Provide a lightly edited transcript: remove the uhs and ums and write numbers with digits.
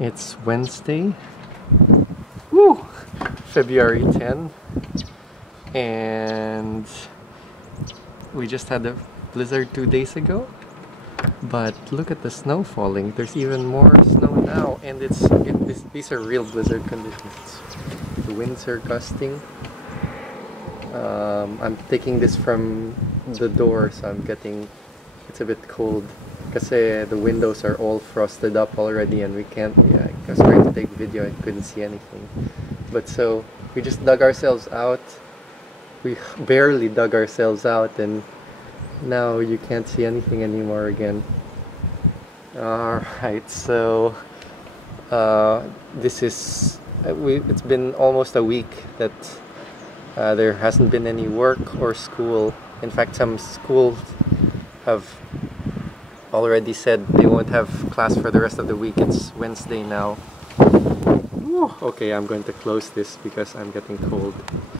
It's Wednesday, woo! February 10, and we just had a blizzard 2 days ago. But look at the snow falling. There's even more snow now, and these are real blizzard conditions. The winds are gusting. I'm taking this from the door, so it's a bit cold. Kasi the windows are all frosted up already, and we can't. Yeah, I was trying to take video, I couldn't see anything. But so we just dug ourselves out. We barely dug ourselves out, and now you can't see anything anymore again. Alright, so it's been almost a week that there hasn't been any work or school. In fact, some schools have already said they won't have class for the rest of the week. It's Wednesday now. Whew. Okay, I'm going to close this because I'm getting cold.